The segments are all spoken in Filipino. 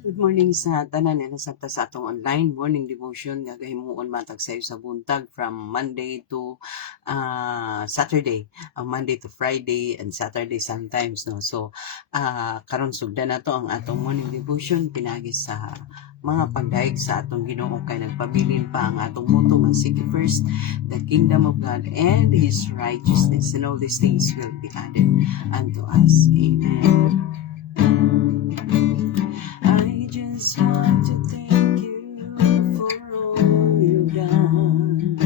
Good morning sa tanan na nasabta sa atong online morning devotion nga gahimuon matag sayo sa buntag from Monday to Saturday, Monday to Friday and Saturday sometimes no. So karon sugdan nato ang atong morning devotion pinagi sa mga pagdaig sa atong Ginoo kay nagpabilin pa ang atong motto nga seek first the kingdom of God and his righteousness, and all these things will be added unto us. Amen. I just want to thank you for all you've done.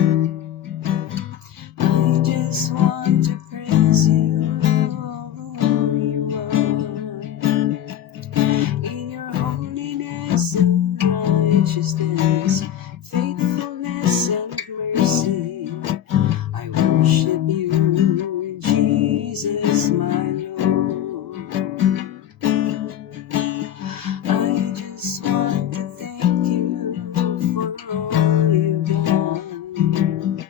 I just want to praise you all who you are. In your holiness and righteousness, faithfulness and mercy, I worship you, Jesus, my Lord. I just want to thank you for all you've done.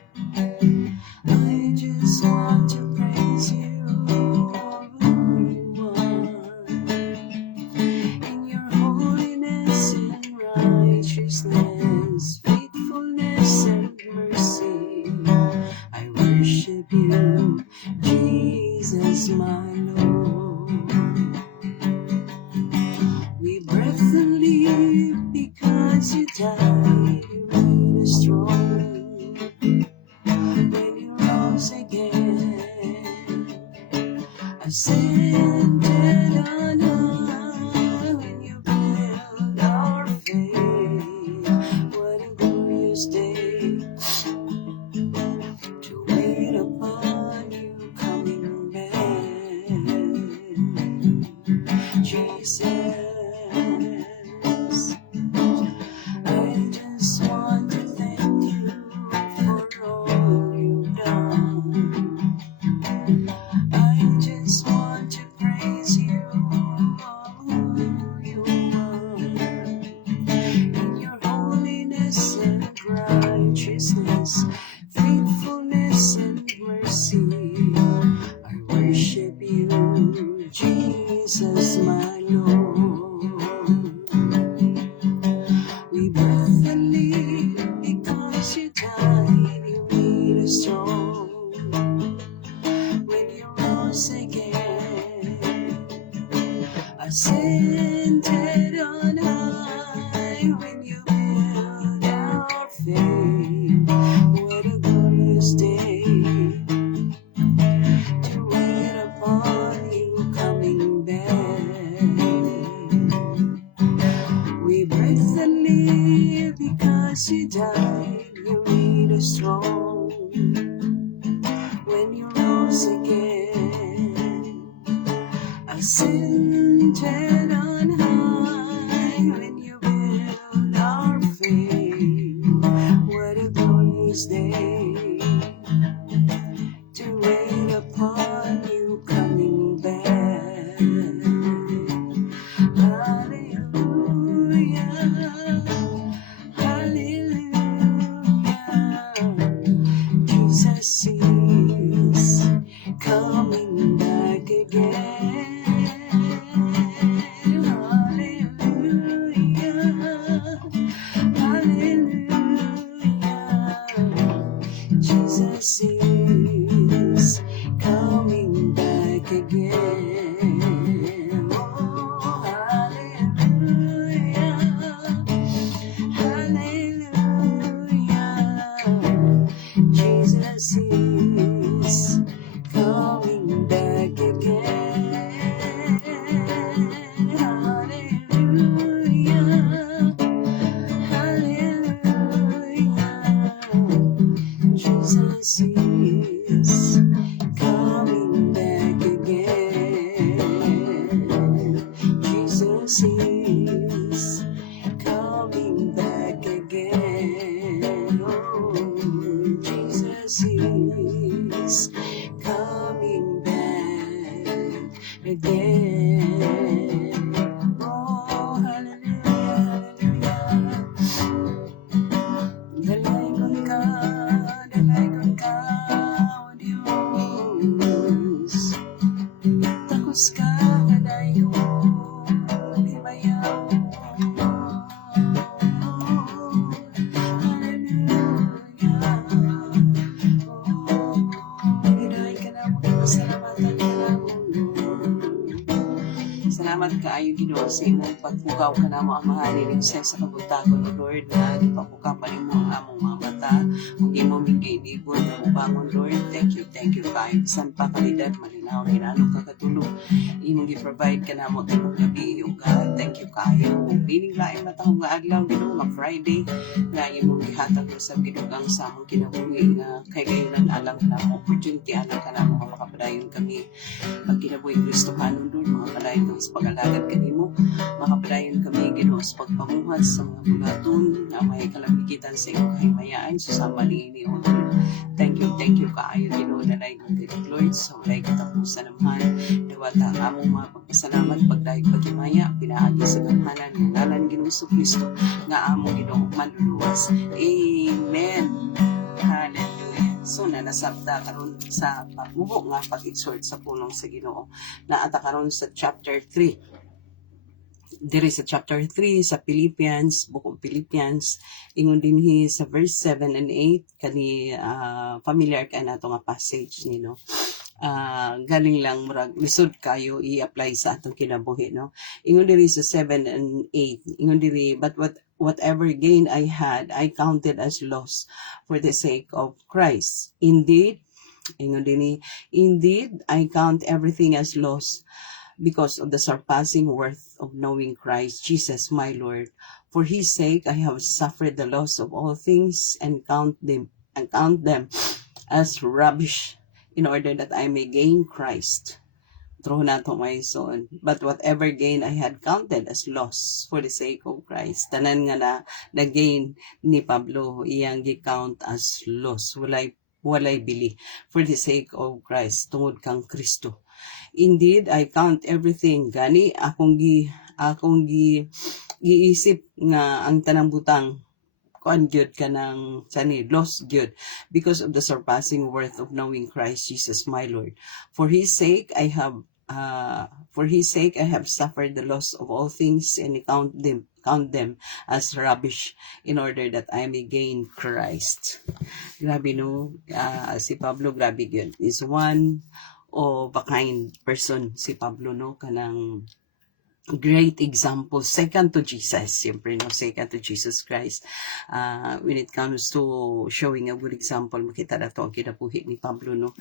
I just want to praise you for who you are. In your holiness and righteousness, faithfulness and mercy, I worship you, Jesus, my Lord. We breath and live because you died, you made us strong. When you rose again, ascended on high. When you build our faith, what a glorious day to wait upon you coming back, Jesus. I just want to thank you for all you've done. I just want to praise you for who you are. In your holiness and righteousness, faithfulness and mercy, I worship you, Jesus, my Lord. We breath and live because you died, you made us strong. When you rose again, ascended on high. When you build our faith, what a glorious day to wait upon you coming back. We breathe and live because you died, you made us strong. When you rose again, ascended on high. When you build our faith, what a glorious day to wait upon you coming back. Hallelujah, hallelujah. kaayo Ginoo sa imong pagpukaw kanamo ang mga niligsan sa kabutagon Lord na ipapukaw pa nimo ang among mga mata ug imo minggiinibon na ubangon Lord. Thank you kaayo bisan pa kalidad malinaw hinanong kakatulog imong gi-provide kanamo tibok gabi ug thank you kaayo bining lain matang nga adlaw Ginoo nga Friday nga imong gihatag sa gidugang sa among kinabuhi nga kay gayon alam kanamo opportunity alam kanamo nga makapadayon kami pagkinabuhi Kristo kanon Lord mga padayon kami sa pag-alagad kanimo makapadayon kami Ginoo sa pagpamuhat sa mga bugaton nga may kalamikitan sa imong kahimayaan susama niini o Lord. Thank you kaayo Ginoo na lay kong ganit Lord sa walay katapusan naman dawata ang among mga pagpasalamat pagdahig paghimaya pinaagi sa gamhanan ng ngalan Ginoo Kristo nga among Ginoo manluluwas. Amen. Hallelujah. So nasabta karon sa pagbubo nga pag-exhort sa pulong sa Ginoo. Naata karon sa chapter 3. Diri sa chapter 3 sa Philippians, book of Philippians, ingon dinhi sa verse 7 and 8 kani familiar ka na nga passage ni no. Galing lang murag lisod kayo i-apply sa atong kinabuhi no. Ingon diri sa 7 and 8, ingon diri but whatever gain I had, I counted as loss for the sake of Christ. Indeed, I count everything as loss because of the surpassing worth of knowing Christ Jesus my Lord. For his sake I have suffered the loss of all things and count them as rubbish in order that I may gain Christ. Through nato my son. But whatever gain I had counted as loss for the sake of Christ. Tanan nga na gain ni Pablo iyang gi-count as loss. Walay bili for the sake of Christ tungod kang Kristo. Indeed, I count everything gani akong giisip nga ang tanang butang kuan gyud kanang lost gyud because of the surpassing worth of knowing Christ Jesus my Lord. For his sake I have suffered the loss of all things and count them as rubbish in order that I may gain Christ. Grabe no, si Pablo grabe gyud is one of a kind person si Pablo no, kanang great example, second to Jesus, siyempre no, second to Jesus Christ. When it comes to showing a good example, makita na to ang kinabuhi ni Pablo no.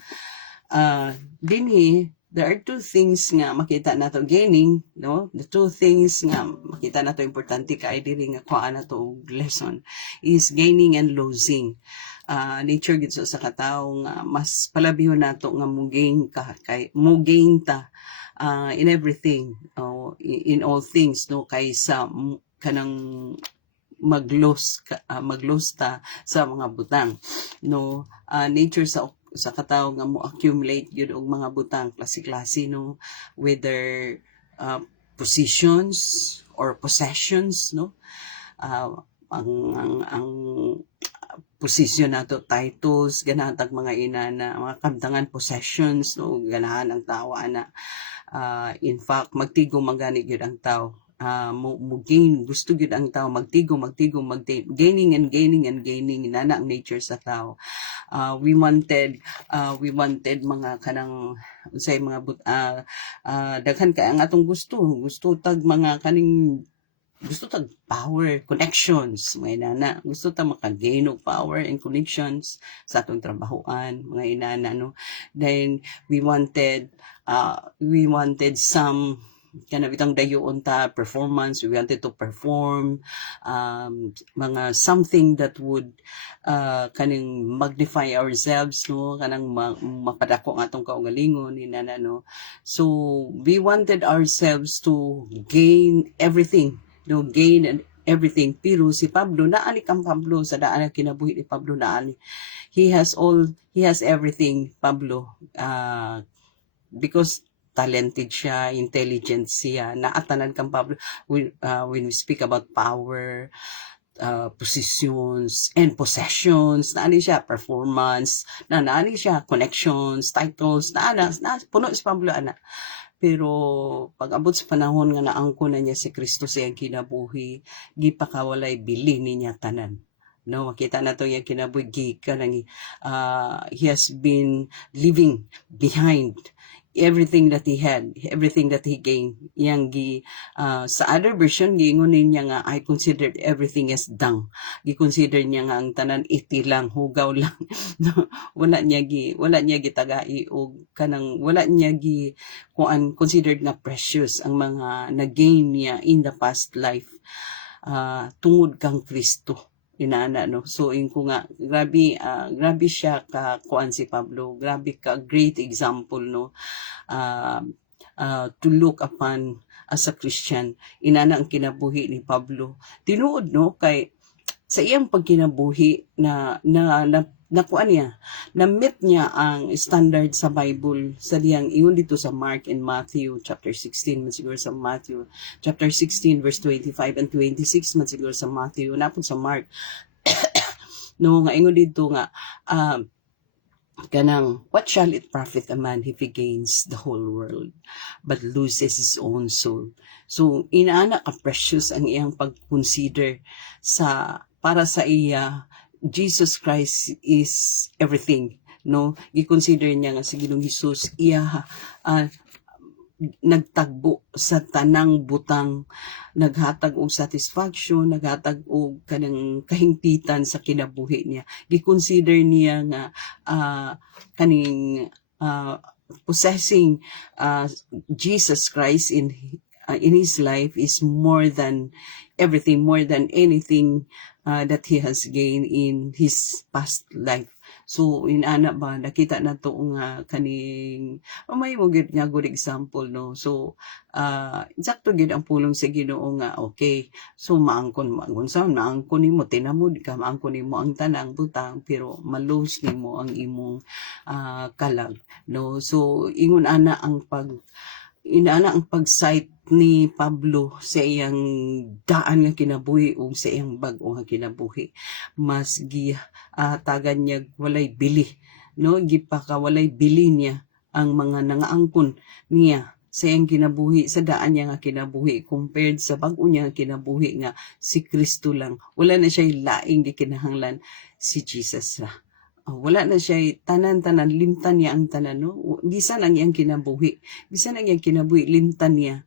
There are two things nga makita nato gaining no, the two things nga makita nato importante kay diri nga kuan nato lesson is gaining and losing. Nature gid sa katawo nga mas palabihon nato nga mo gain ta in everything, in all things no, kaysa kanang maglos ta sa mga butang no. Nature sa katawo nga mo accumulate gyud og mga butang klase-klase no, whether positions or possessions no. Ang posisyon nato, titles, ganahan tag mga inana, mga kamtangan possessions no, ganahan ang tao ana. In fact, magtigom magani gyud ang tao. Mo gain, gusto gyud ang tao magtigom gaining nana ang nature sa tao. We wanted mga kanang unsay mga daghan kay ang atong gusto tag mga kaning gusto tag power, connections, mga inana. Gusto tag maka-gain og power and connections sa atong trabahoan, mga inana no. Then we wanted some kanabitang dayoon ta performance. We wanted to perform mga something that would kaning magnify ourselves no, kanang mapadako ang atong kaugalingon inana no. So we wanted ourselves to gain everything no, gain and everything. Pero si Pablo, naani kang Pablo sa daan na kinabuhi ni Pablo, naani. He has everything, Pablo, because talented siya, intelligent siya, naatanan kang Pablo. When we speak about power, positions and possessions, naani siya, performance, naani siya, connections, titles, puno si Pablo ana. Pero pag abot sa panahon nga naangko na niya si Kristo sa iyang kinabuhi, gipakawalay bili niya tanan. No, makita na to yung kinabuhi kanang he has been leaving behind everything that he had, everything that he gained. Sa other version, giingunin niya nga, I considered everything as dung. Gi-consider niya nga ang tanan iti lang, hugaw lang. No, wala niya gitagai og kanang wala niya considered na precious ang mga na-gain niya in the past life. Tungod kang Kristo. Inana, no? So, ko nga, grabe siya kuan si Pablo. Grabe ka, great example, no? To look upon as a Christian. Inana ang kinabuhi ni Pablo. Tinuod, no? Kay, sa iyang pagkinabuhi nakuan niya, na-meet niya ang standard sa Bible sa diyang iyon dito sa Mark and Matthew chapter 16 man siguro sa Matthew chapter 16 verse 25 and 26 man siguro sa Matthew napon sa Mark no nga ingon dito nga kanang what shall it profit a man if he gains the whole world but loses his own soul. So inaana ka precious ang iyang pag-consider para sa iya. Jesus Christ is everything, no? I-consider niya nga si Ginoong Hesus iya nagtagbo sa tanang butang, naghatag og satisfaction, naghatag og kanang kahingpitan sa kinabuhi niya. Gi-consider niya nga possessing Jesus Christ in his life is more than everything, more than anything that he has gained in his past life. So inana ba nakita na to nga kaning may mo gid nga good example, no? So eksakto gid ang pulong sa Ginoo nga okay, so maangkon nimo tinamod ka, maangkon nimo ang tanang butang pero malose nimo ang imong kalag, no? So ingon ana ang pag-cite ni Pablo sa iyang daan nga kinabuhi o sa iyang bag-o nga kinabuhi. Mas tagan niya walay bili, no? Walay bili niya ang mga nangaangkon niya sa iyang kinabuhi, sa daan niya nga kinabuhi compared sa bag-o niya nga kinabuhi nga si Kristo lang. Wala na siya laing gikinahanglan si Jesus ra. Wala na siya tanan-tanan, limtan niya ang tanan, no? Bisan ang iyang kinabuhi, limtan niya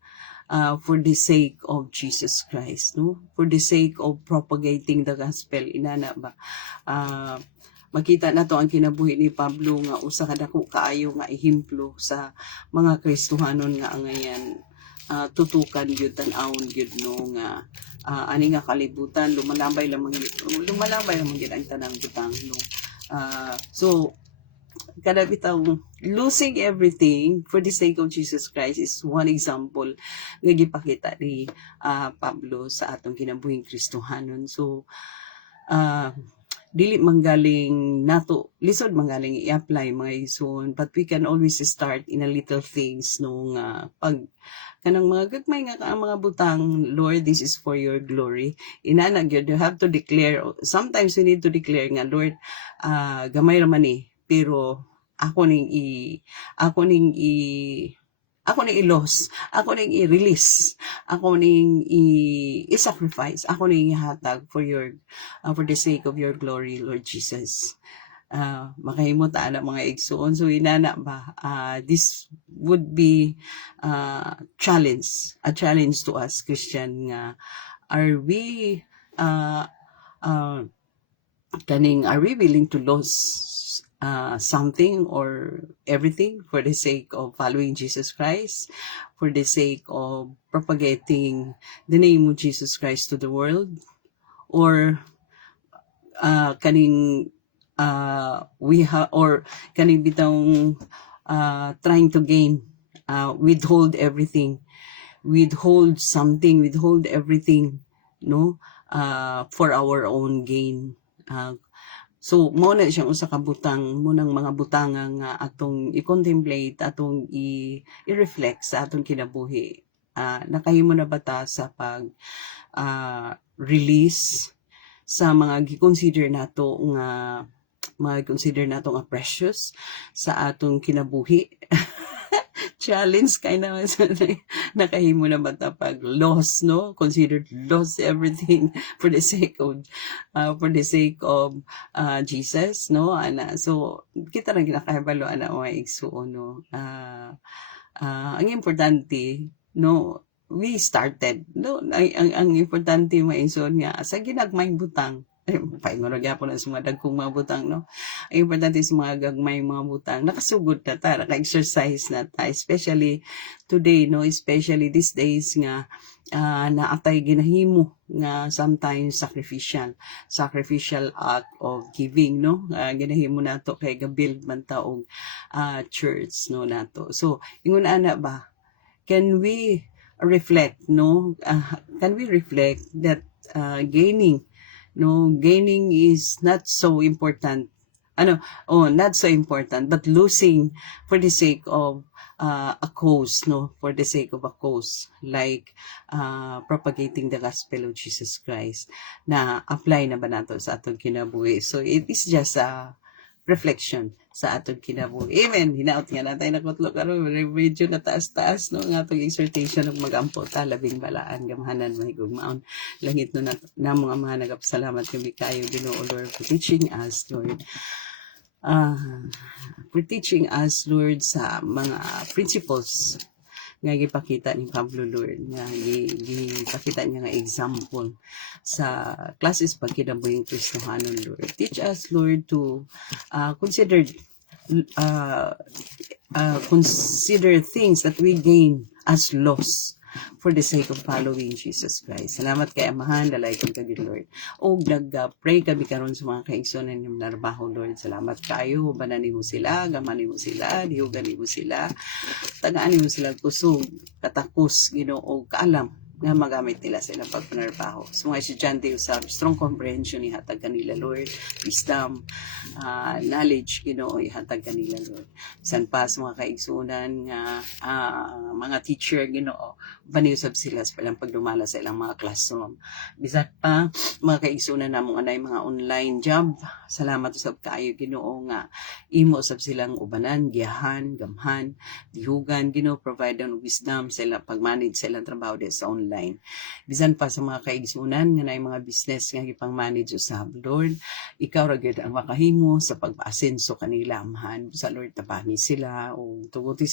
for the sake of Jesus Christ, no? For the sake of propagating the gospel. Inana ba? Makita na to ang kinabuhi ni Pablo nga usa ka dako kaayo nga ehemplo sa mga Kristohanon nga ngayon tutukan gyud tan-awon gyud, no, nga ani nga kalibutan lumalambay lamang gyud ang tanang butang, no. So kada bitaw losing everything for the sake of Jesus Christ is one example nga gipakita ni Pablo sa atong kinabuhing Kristohanon. So dili manggaling nato lisod manggaling i-apply mga ison, but we can always start in a little things, no, nga pag kanang mga gagmay nga mga butang, Lord, this is for your glory. Inana gyud you have to declare. Sometimes we need to declare nga, Lord, gamay ra man pero ako ning i-loss, ako ning i-release, ako ning i-sacrifice, ako ning ihatag for the sake of your glory, Lord Jesus. Makahimo ta na mga igsoon. So inana ba, this would be a challenge to us Christian nga are we willing to lose something or everything for the sake of following Jesus Christ, for the sake of propagating the name of Jesus Christ to the world, or kaning bitong trying to gain, withhold everything, withhold everything, no, for our own gain. So mo na siyang usa ka butang, munang mga butanga nga atong i-contemplate, atong i-reflect sa atong kinabuhi. Nakahimo na ba ta sa pag release sa mga gi-consider nato nga precious sa atong kinabuhi? challenge kay na nakahimo na ba ta pag loss, no? Considered loss everything for the sake of Jesus, no? Ana, so kita ra ginakahibalo ana o igsuon, no? Ang importante, no, we started, no, ang importante maison nga sa ginagmayng butang. Paingon ra gyapon sa mga dagkong mga butang, no. Ang importante sa mga gagmay mga butang nakasugod na ta, naka-exercise na ta, especially today, no, especially these days nga naatay ginahimo nga sometimes sacrificial act of giving, no. Ginahimo nato kay ga-build man ta og church, no, nato. So ingon ana ba, can we reflect, no, can we reflect that gaining is not so important, not so important, but losing for the sake of a cause, no, for the sake of a cause, like propagating the gospel of Jesus Christ, na apply na ba nato sa atong kinabuhi. So it is just a reflection sa atong kinabuhi. Even hinaot nga natay nakutlo karon medyo na taas-taas, no, nga atong exhortation ng magampo ta labing balaan gamhanan mahigugmaon langit no na mga mga nagapasalamat kami kayo Ginoo Lord for teaching us, Lord, Lord, sa mga principles nga gipakita ni Pablo, Lord, nga gipakita niya nga example sa classes pagkinabuhing Kristohanon, Lord. Teach us, Lord, to consider things that we gain as loss for the sake of following Jesus Christ. Salamat kay Amahan, dalay kong kagid, Lord. O nag-pray kami karon sa mga kaigsonan ng narbaho, Lord. Salamat kayo, banan mo sila, gamanin mo sila, dihugan mo sila, tagaan mo sila kusog, katakos, Ginoo, kaalam nga magamit nila sa ilang pagpanarbaho. Sa mga estudyante usab strong comprehension ihatag kanila, Lord, wisdom, knowledge, Ginoo, ihatag kanila, Lord. Bisan pa sa mga kaigsunan nga mga teacher, Ginoo, baniusab sila sa ilang pagdumala sa ilang mga classroom. Bisan pa mga kaigsunan namong anay mga online job, salamat usab kaayo, Ginoo, nga imo usab silang ubanan, giyahan, gamhan, dihugan, Ginoo, provide ng wisdom sa ilang pag-manage sa ilang trabaho sa online. Bisan pa sa mga kaigsunan nga nay mga business nga gipang-manage usab, Lord, ikaw ra gyud ang makahimo sa pag-asenso kanila, Amahan. Sa Lord, tabani sila o tuguti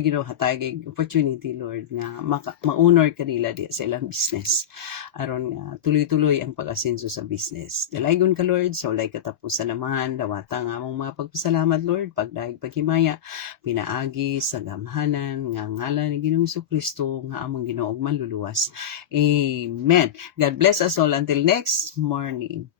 Ginoo, hatagig opportunity, Lord, nga ma-honor kanila di sa ilang business aron nga tuloy-tuloy ang pag-asenso sa business. Dalaygon ka, Lord, sa walay katapusan naman, dawata nga among mga pagpasalamat, Lord, pagdaig paghimaya pinaagi sa gamhanan nga ngalan ni Ginoong Kristo nga among Ginoo manluluwas. Amen. God bless us all until next morning.